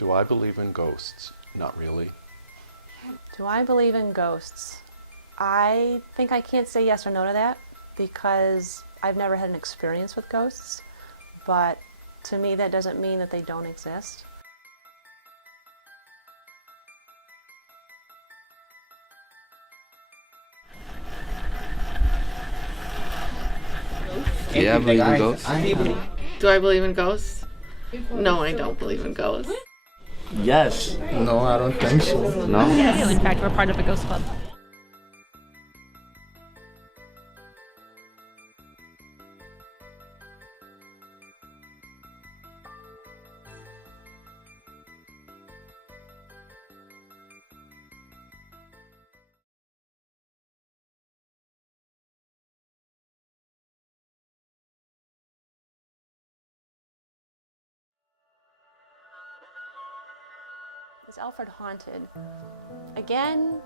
Do I believe in ghosts? Not really. Do I believe in ghosts? I think I can't say yes or no to that because I've never had an experience with ghosts, but to me that doesn't mean that they don't exist. Yeah, I believe in ghosts. Do I believe in ghosts? No, I don't believe in ghosts. Yes. No, I don't think so. No? Yes. In fact, we're part of a ghost club. Is Alfred haunted? Again,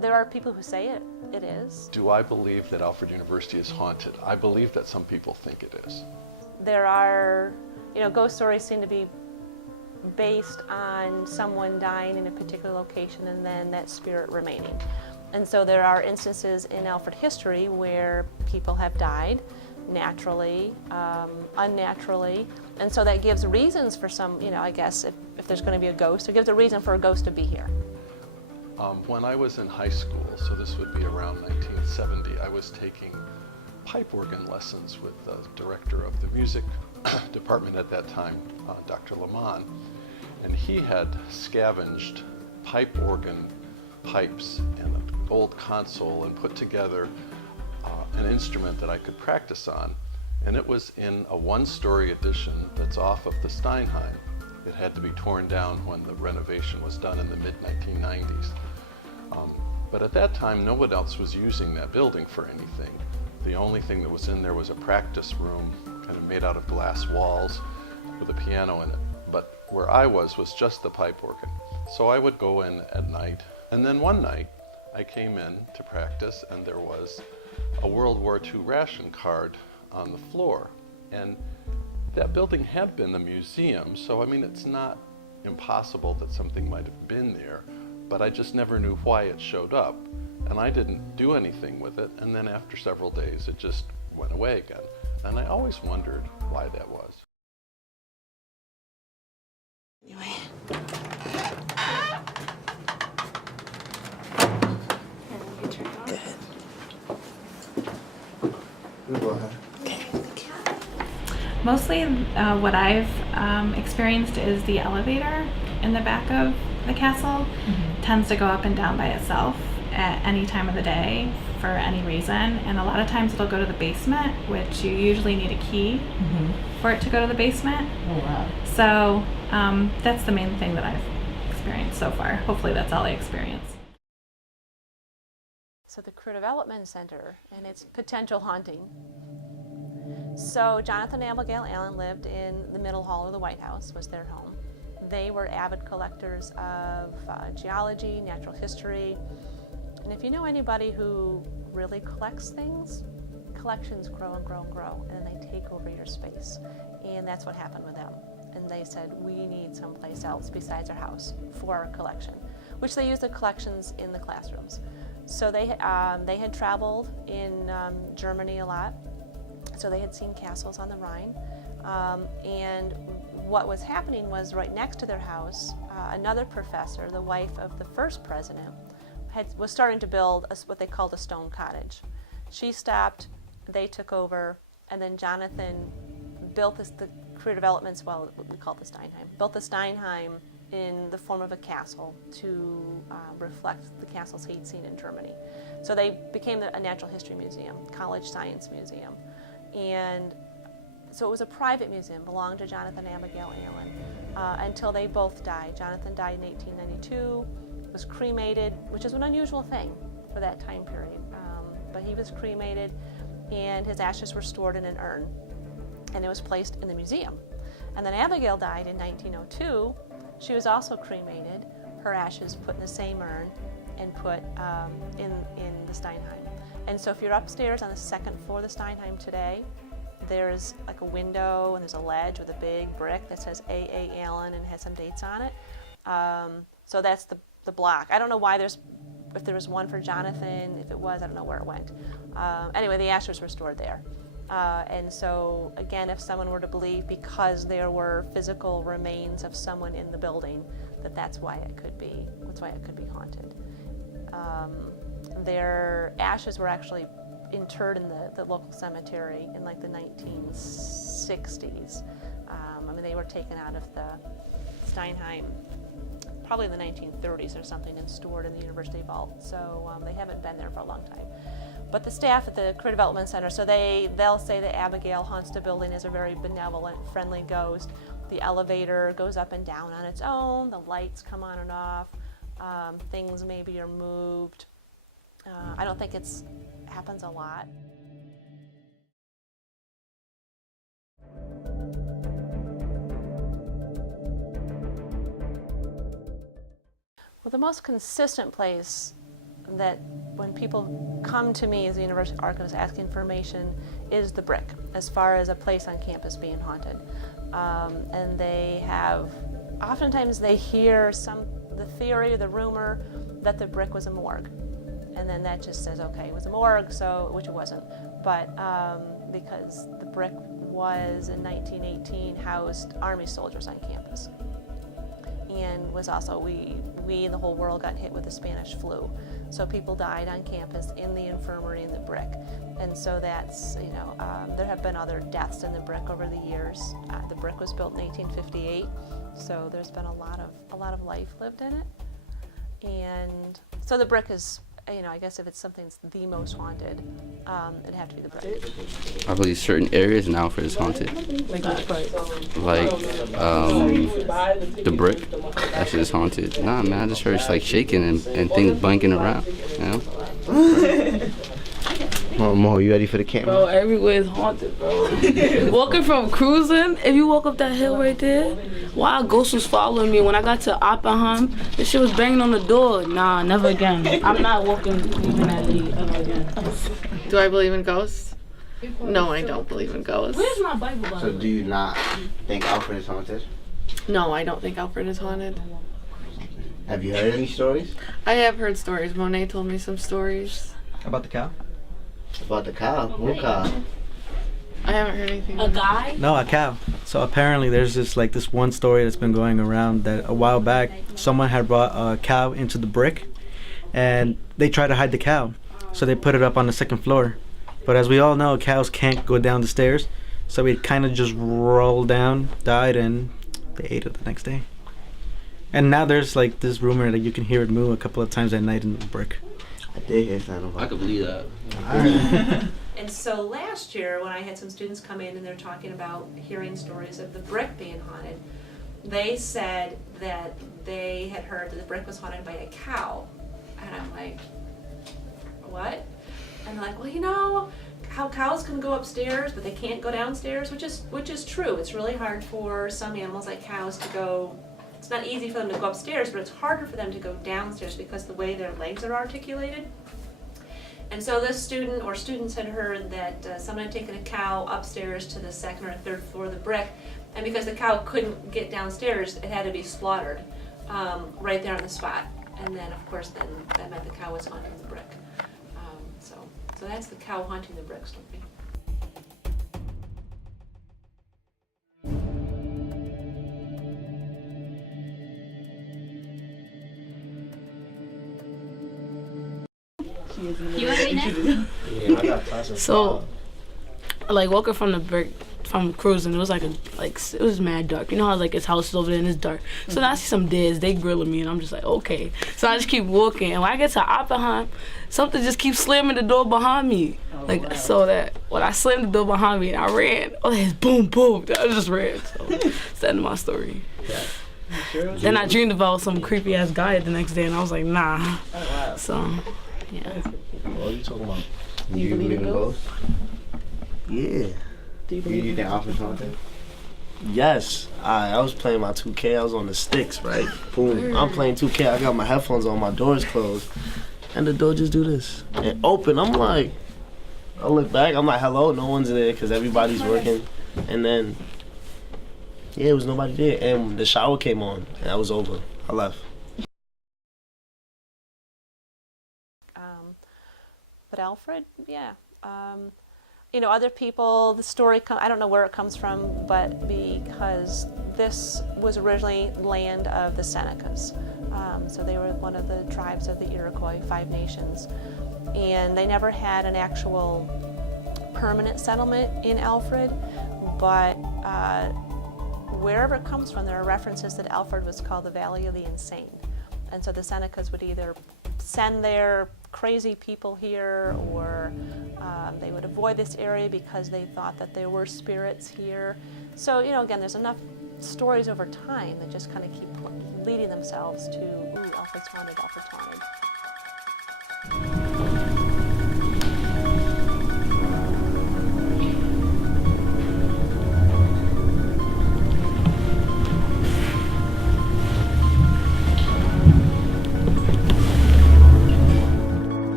there are people who say it is. Do I believe that Alfred University is haunted? I believe that some people think it is. There are, ghost stories seem to be based on someone dying in a particular location and then that spirit remaining. And so there are instances in Alfred history where people have died naturally, unnaturally, and so that gives reasons for some, I guess if there's going to be a ghost, it gives a reason for a ghost to be here. When I was in high school, so this would be around 1970, I was taking pipe organ lessons with the director of the music department at that time, Dr. Lamont, and he had scavenged pipe organ pipes in an old console and put together an instrument that I could practice on, and it was in a one-story edition that's off of the Steinheim. It had to be torn down when the renovation was done in the mid-1990s. But at that time, no one else was using that building for anything. The only thing that was in there was a practice room, kind of made out of glass walls with a piano in it. But where I was just the pipe organ. So I would go in at night, and then one night I came in to practice and there was a World War II ration card on the floor. And that building had been the museum, so I mean it's not impossible that something might have been there, but I just never knew why it showed up. And I didn't do anything with it, and then after several days it just went away again. And I always wondered why that was. Anyway. Go ahead. Mostly what I've experienced is the elevator in the back of the castle tends to go up and down by itself at any time of the day for any reason, and a lot of times it'll go to the basement, which you usually need a key for it to go to the basement. Oh, wow. So that's the main thing that I've experienced so far. Hopefully that's all I experience. So the Career Development Center and its potential haunting. So Jonathan and Abigail Allen lived in the middle hall of the White House, was their home. They were avid collectors of geology, natural history, and if you know anybody who really collects things, collections grow and grow and grow, and then they take over your space. And that's what happened with them. And they said, we need someplace else besides our house for our collection, which they used the collections in the classrooms. So they had traveled in Germany a lot, so they had seen castles on the Rhine. And what was happening was right next to their house, another professor, the wife of the first president, was starting to build what they called a stone cottage. She stopped, they took over, and then Jonathan built the career developments, well, we call it the Steinheim, built the Steinheim in the form of a castle to reflect the castles he'd seen in Germany. So they became a natural history museum, college science museum. And so it was a private museum, belonged to Jonathan and Abigail Allen, until they both died. Jonathan died in 1892, was cremated, which is an unusual thing for that time period. But he was cremated, and his ashes were stored in an urn, and it was placed in the museum. And then Abigail died in 1902. She was also cremated, her ashes put in the same urn, and put in the Steinheim. And so if you're upstairs on the second floor of the Steinheim today, there's like a window and there's a ledge with a big brick that says A.A. Allen and has some dates on it. So that's the block. I don't know why if there was one for Jonathan. If it was, I don't know where it went. Anyway, the ashes were stored there. And so, again, if someone were to believe because there were physical remains of someone in the building, that's why it could be haunted. Their ashes were actually interred in the local cemetery in like the 1960s. I mean, they were taken out of the Steinheim probably in the 1930s or something and stored in the university vault. So they haven't been there for a long time. But the staff at the Career Development Center, so they'll say that Abigail haunts the building as a very benevolent, friendly ghost. The elevator goes up and down on its own. The lights come on and off. Things maybe are moved. I don't think it happens a lot. Well, the most consistent place that when people come to me as a university archivist asking information is the Brick, as far as a place on campus being haunted. And they have, oftentimes they hear the theory, the rumor that the Brick was a morgue. And then that just says, okay, it was a morgue, which it wasn't. But because the Brick was in 1918 housed Army soldiers on campus. And was also, we in the whole world got hit with the Spanish flu. So people died on campus in the infirmary in the Brick. And so that's, there have been other deaths in the Brick over the years. The Brick was built in 1858, so there's been a lot of life lived in it. And so the Brick is, I guess if it's something that's the most haunted, it'd have to be the Brick. I believe certain areas in Alfred is haunted. Like the Brick, that shit is haunted. Nah, man, I just heard it's like shaking and things blanking around, Mo, you ready for the camera? Bro, everywhere is haunted, bro. Walking from cruising, if you walk up that hill right there, wow, ghost was following me. When I got to Oppenheim, the shit was banging on the door. Nah, never again. I'm not walking even that late ever again. Do I believe in ghosts? No, I don't believe in ghosts. Where's my Bible? So do you not think Alfred is haunted? No, I don't think Alfred is haunted. Have you heard any stories? I have heard stories. Monet told me some stories. About the cow? About the cow? What cow? I haven't heard anything. A guy? No, a cow. So apparently there's this one story that's been going around that a while back someone had brought a cow into the Brick and they tried to hide the cow. So they put it up on the second floor. But as we all know, cows can't go down the stairs. So it kind of just rolled down, died, and they ate it the next day. And now there's this rumor that you can hear it moo a couple of times at night in the Brick. I did hear something about I could believe that. And so last year, when I had some students come in and they're talking about hearing stories of the Brick being haunted, they said that they had heard that the Brick was haunted by a cow. And I'm like, what? And they're like, well, how cows can go upstairs, but they can't go downstairs, which is true. It's really hard for some animals like cows to go. It's not easy for them to go upstairs, but it's harder for them to go downstairs because the way their legs are articulated. And so this student or students had heard that someone had taken a cow upstairs to the second or third floor of the Brick, and because the cow couldn't get downstairs, it had to be slaughtered right there on the spot. And then, of course, then that meant the cow was haunting the Brick. So that's the cow haunting the Brick story. You want me next? So, walking from the Brick, from cruising, it was it was mad dark. You know how his house is over there and it's dark. So then I see some deads, they grilling me, and I'm just like, okay. So I just keep walking, and when I get to Oppenheim, something just keeps slamming the door behind me. I saw that. When I slammed the door behind me and I ran, it's boom, boom. I just ran. So that's the end of my story. Then I dreamed about some creepy ass guy the next day, and I was like, nah. So, yeah. What are you talking about? Do you believe in ghosts? Yeah. Do you think Alfred's haunted? Yes. I was playing my 2K. I was on the sticks, right? Boom. I'm playing 2K. I got my headphones on. My door's closed. And the door just do this. And open. I'm like, I look back, I'm like, hello, no one's there because everybody's working. And then, yeah, there was nobody there. And the shower came on, and that was over. I left. But Alfred, yeah. You know, other people, the story, I don't know where it comes from, but because this was originally land of the Senecas. So they were one of the tribes of the Iroquois, 5 nations. And they never had an actual permanent settlement in Alfred, but wherever it comes from, there are references that Alfred was called the Valley of the Insane. And so the Senecas would either send their crazy people here, or they would avoid this area because they thought that there were spirits here. So, you know, again, there's enough stories over time that just kind of keep leading themselves to, ooh, Alfred's haunted, Alfred's haunted.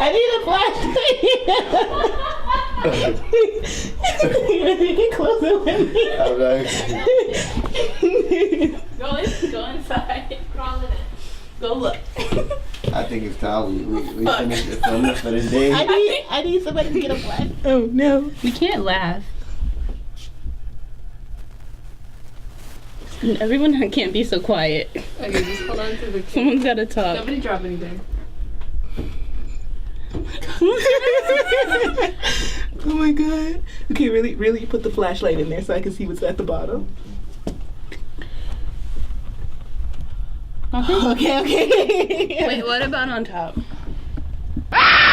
I need a flashlight. You can close it with me. Go inside. Crawl in it. Go look. I think it's time we finish the film for the day. I need somebody to get a flashlight. Oh no. We can't laugh. Everyone can't be so quiet. Okay, just hold on to the. Someone's gotta talk. Nobody drop anything. Oh my god. Okay, really put the flashlight in there so I can see what's at the bottom. Okay. Wait, what about on top?